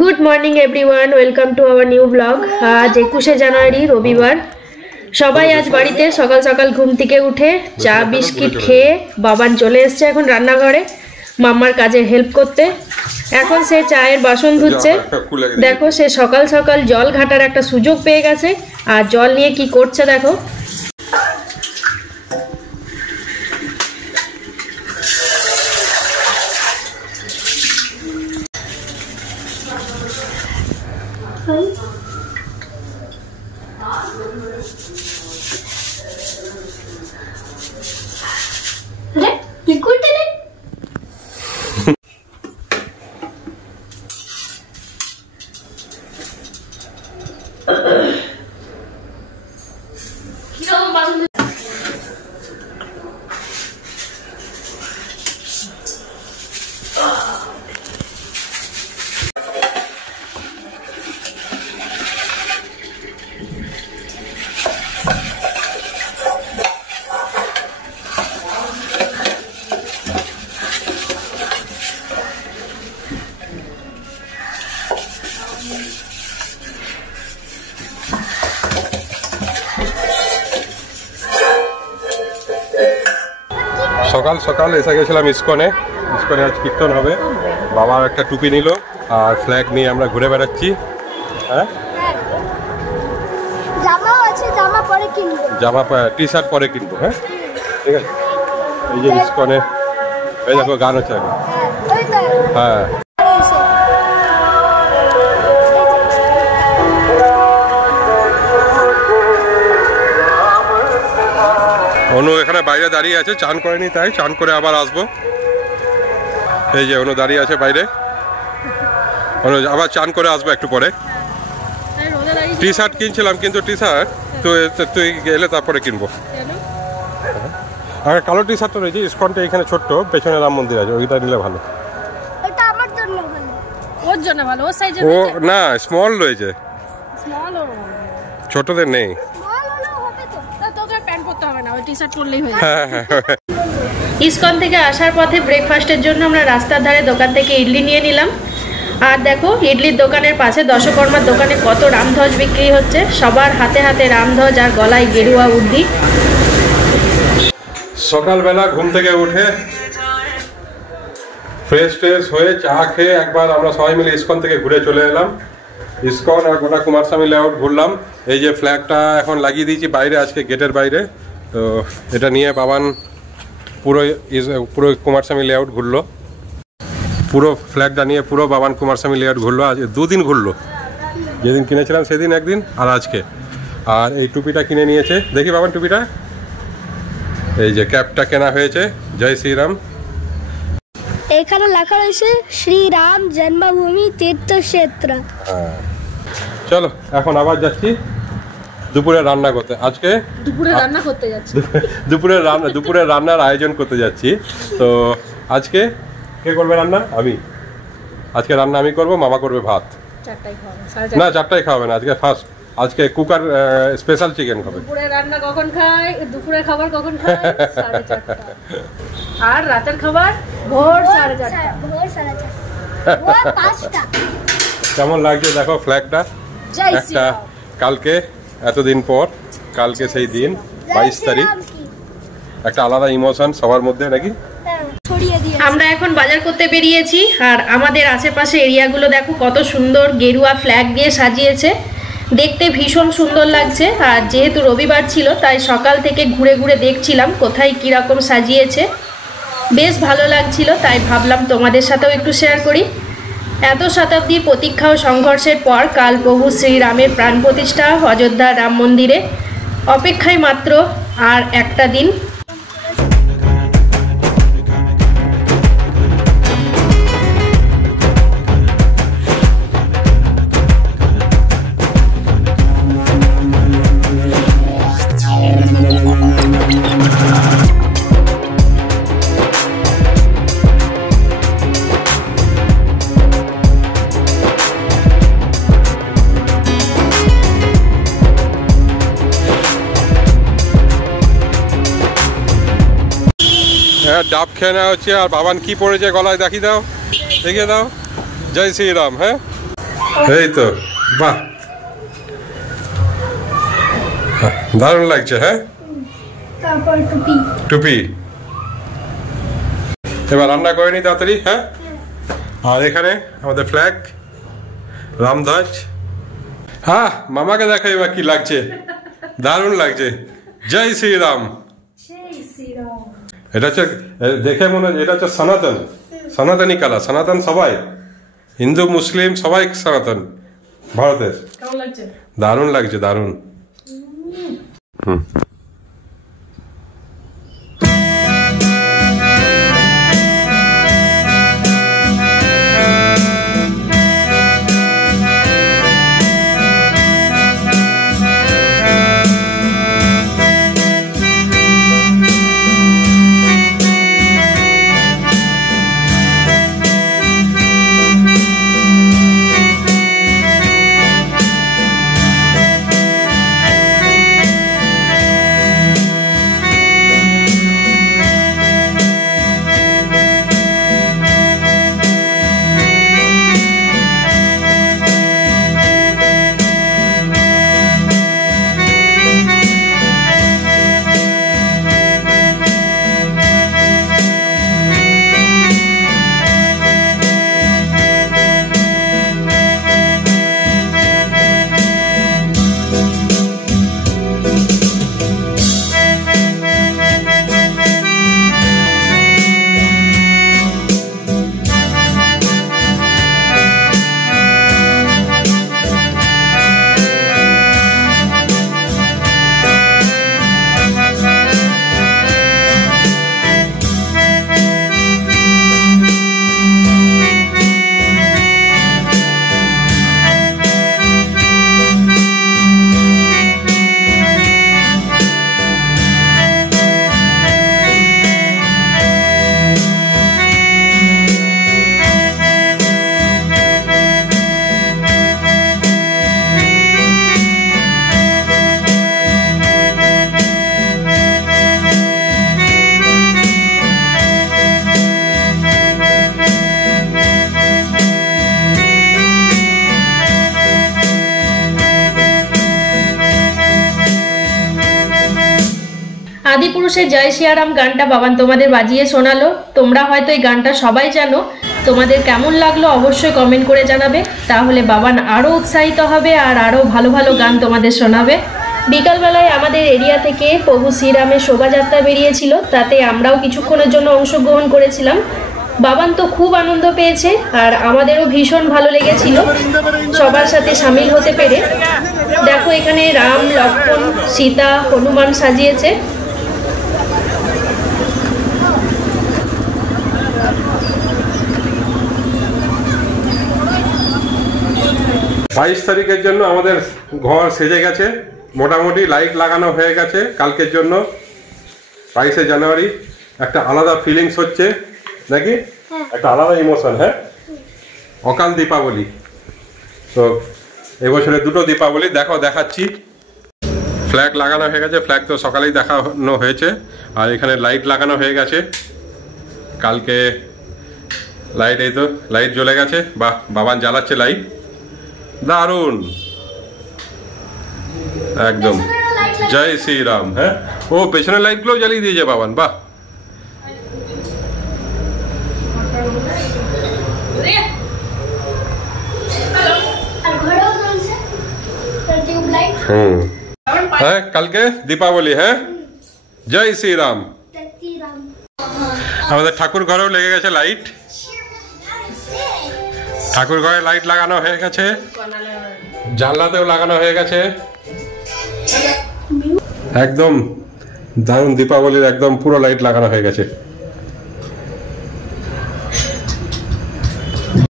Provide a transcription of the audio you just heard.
Good morning everyone welcome to our new vlog. आज 21 জানুয়ারি रविवार। সবাই আজ বাড়িতে সকাল সকাল ঘুম থেকে উঠে চা বিস্কিট খেয়ে বাবান চলে এসেছে এখন রান্নাঘরে মাম্মার কাজে হেল্প করতে। এখন সে চায়ের বাসন ধুচ্ছে। দেখো সে সকাল সকাল জল ঘাটার একটা সুযোগ পেয়ে গেছে আর জল নিয়ে কি করছে দেখো। সকাল সকাল এসে গেছিলাম ইসকনে। ইসকনে আজ কীর্তন হবে। বাবার একটা টুপি নিল আর ফ্ল্যাগ নিয়ে আমরা ঘুরে বেড়াচ্ছি। হ্যাঁ জামা টি শার্ট পরে কিনবো। হ্যাঁ ঠিক আছে। এই যে ইসকনে এই দেখো গান হচ্ছে। হ্যাঁ অনু এখানে বাইরে দাঁড়িয়ে আছে, চান করেনি তাই চান করে আবার আসবো। এই যে অনু দাঁড়িয়ে আছে বাইরে, অনু আবার চান করে আসবো একটু পরে। টি শার্ট কিনছিলাম কিন্তু টি শার্ট তুই গেলে তারপরে কিনবো। আর কালো টি শার্টটা রয়েছে ইসকনটা এখানে ছোট্ট, পেছনে রাম মন্দির আছে, ওইটা নিলে ভালো। ও না স্মল রয়েছে, ছোটদের নেই। ইসকন থেকে আসার পথে ব্রেকফাস্টের জন্য আমরা রাস্তার ধারে দোকান থেকে ইডলি নিয়ে নিলাম। আর দেখো ইডলির দোকানের পাশে দশকর্মার দোকানে কত রামধ্বজ বিক্রি হচ্ছে। সবার হাতে হাতে রামধ্বজ আর গলায় গেরুয়া উর্দি। সকালবেলা ঘুম থেকে উঠে ফ্রেশ ট্রেশ হয়ে চা খেয়ে একবার আমরা সবাই মিলে ইসকন থেকে ঘুরে চলে এলাম। ইসকন আর গোটা কুমারস্বামী লেআউট ঘুরলাম। এই যে ফ্ল্যাগটা এখন লাগিয়ে দিয়েছি বাইরে, আজকে গেটের বাইরে। তো এটা নিয়ে বাবান পুরো কুমারস্বামী লেআউট ঘুরলো। পুরো ফ্ল্যাগটা নিয়ে পুরো বাবান কুমারস্বামী লেআউট ঘুরলো। আজ দুদিন ঘুরলো, যেদিন কিনেছিলাম সেদিন একদিন আর আজকে। আর এই টুপিটা কিনে নিয়েছে, দেখি বাবান টুপিটা। এই যে ক্যাপটা কেনা হয়েছে, জয় শ্রীরাম। এখানে লেখা রয়েছে শ্রীরাম জন্মভূমি তীর্থক্ষেত্র। হ্যাঁ চলো এখন আবার যাচ্ছি দুপুরে রান্না করতে। আজকে দুপুরে রান্নার আয়োজন করতে যাচ্ছি। তো আজকে কে করবে রান্না? আমি। আজকে রান্না আমি করব, মামা করবে ভাত। না 4টায় খাওয়াবে না, আজকে ফার্স্ট। আজকে কুকার স্পেশাল চিকেন খাবে। দুপুরে রান্না কখন খায়, দুপুরের খাবার কখন খায়? 4:30। আর রাতের খাবার ভোর 4:30। কেমন লাগছে দেখো ফ্ল্যাগটা একটা। কালকে এতদিন পর, কালকে সেই দিন 22 তারিখ, একটা আলাদা ইমোশন সবার মধ্যে নাকি। আমরা এখন বাজার করতে বেরিয়েছি আর আমাদের আশেপাশে এরিয়াগুলো দেখো কত সুন্দর গেরুয়া ফ্ল্যাগ দিয়ে সাজিয়েছে, দেখতে ভীষণ সুন্দর লাগছে। আর যেহেতু রবিবার ছিল তাই সকাল থেকে ঘুরে ঘুরে দেখছিলাম কোথায় কীরকম সাজিয়েছে, বেশ ভালো লাগছিল। তাই ভাবলাম তোমাদের সাথেও একটু শেয়ার করি। এত শতাব্দীর প্রতীক্ষা ও সংঘর্ষের পর কাল প্রভু শ্রীরামের প্রাণ প্রতিষ্ঠা অযোধ্যার রাম মন্দিরে। অপেক্ষায় মাত্র আর একটা দিন। হ্যাঁ ডাব খেয়ে নেওয়া হচ্ছে। আর বাবান কি পড়েছে গলায় দেখি দাও, দেখিয়ে দাও। জয় শ্রীরাম। হ্যাঁ এই তো, বাহ, দারুণ লাগছে। হ্যাঁ, তারপর টুপি। টুপি। এবার রান্না করে নি তাড়াতাড়ি। হ্যাঁ, আর এখানে আমাদের ফ্ল্যাগ, রামধ্বজ। হ্যাঁ, মামাকে দেখো এবার কি লাগছে, দারুণ লাগছে। জয় শ্রীরাম। এটা হচ্ছে, দেখে মনে হয় এটা হচ্ছে সনাতন, সনাতনী কালার। সনাতন সবাই, হিন্দু মুসলিম সবাই সনাতন ভারতের। দারুণ লাগছে, দারুণ। আদিপুরুষের জয় শ্রীরাম গানটা বাবান তোমাদের বাজিয়ে শোনালো। তোমরা হয়তো এই গানটা সবাই জানো, তোমাদের কেমন লাগলো অবশ্যই কমেন্ট করে জানাবে, তাহলে বাবান আরও উৎসাহিত হবে আর আরও ভালো ভালো গান তোমাদের শোনাবে। বিকালবেলায় আমাদের এরিয়া থেকে প্রভু শ্রীরামের শোভাযাত্রা বেরিয়েছিল, তাতে আমরাও কিছুক্ষণের জন্য অংশগ্রহণ করেছিলাম। বাবান তো খুব আনন্দ পেয়েছে আর আমাদেরও ভীষণ ভালো লেগেছিল সবার সাথে সামিল হতে পেরে। দেখো এখানে রাম, লক্ষ্মণ, সীতা, হনুমান সাজিয়েছে। 22 তারিখের জন্য আমাদের ঘর সেজে গেছে, মোটামুটি লাইট লাগানো হয়ে গেছে কালকের জন্য। 22শে জানুয়ারি একটা আলাদা ফিলিংস হচ্ছে নাকি, একটা আলাদা ইমোশন। হ্যাঁ, অকাল দীপাবলি। তো এবছরে দুটো দীপাবলি দেখো, দেখাচ্ছি। ফ্ল্যাগ লাগানো হয়ে গেছে, ফ্ল্যাগ তো সকালেই দেখানো হয়েছে। আর এখানে লাইট লাগানো হয়ে গেছে কালকে। লাইট, এই তো লাইট জ্বলে গেছে। বাহ, বাবান জ্বালাচ্ছে লাইট, দারুণ একদম। জয় শ্রীরাম। হ্যাঁ, ও পেছনের লাইটগুলো জ্বালিয়ে দিয়েছে বাবান, বাহ। হ্যাঁ, কালকে দীপাবলি। হ্যাঁ, জয় শ্রীরাম। আমাদের ঠাকুর ঘরেও লেগে গেছে লাইট, ঠাকুর ঘরে লাইট লাগানো হয়ে গেছে, জানলাতেও লাগানো হয়ে গেছে। একদম দারুণ দীপাবলির একদম পুরো লাইট লাগানো হয়ে গেছে।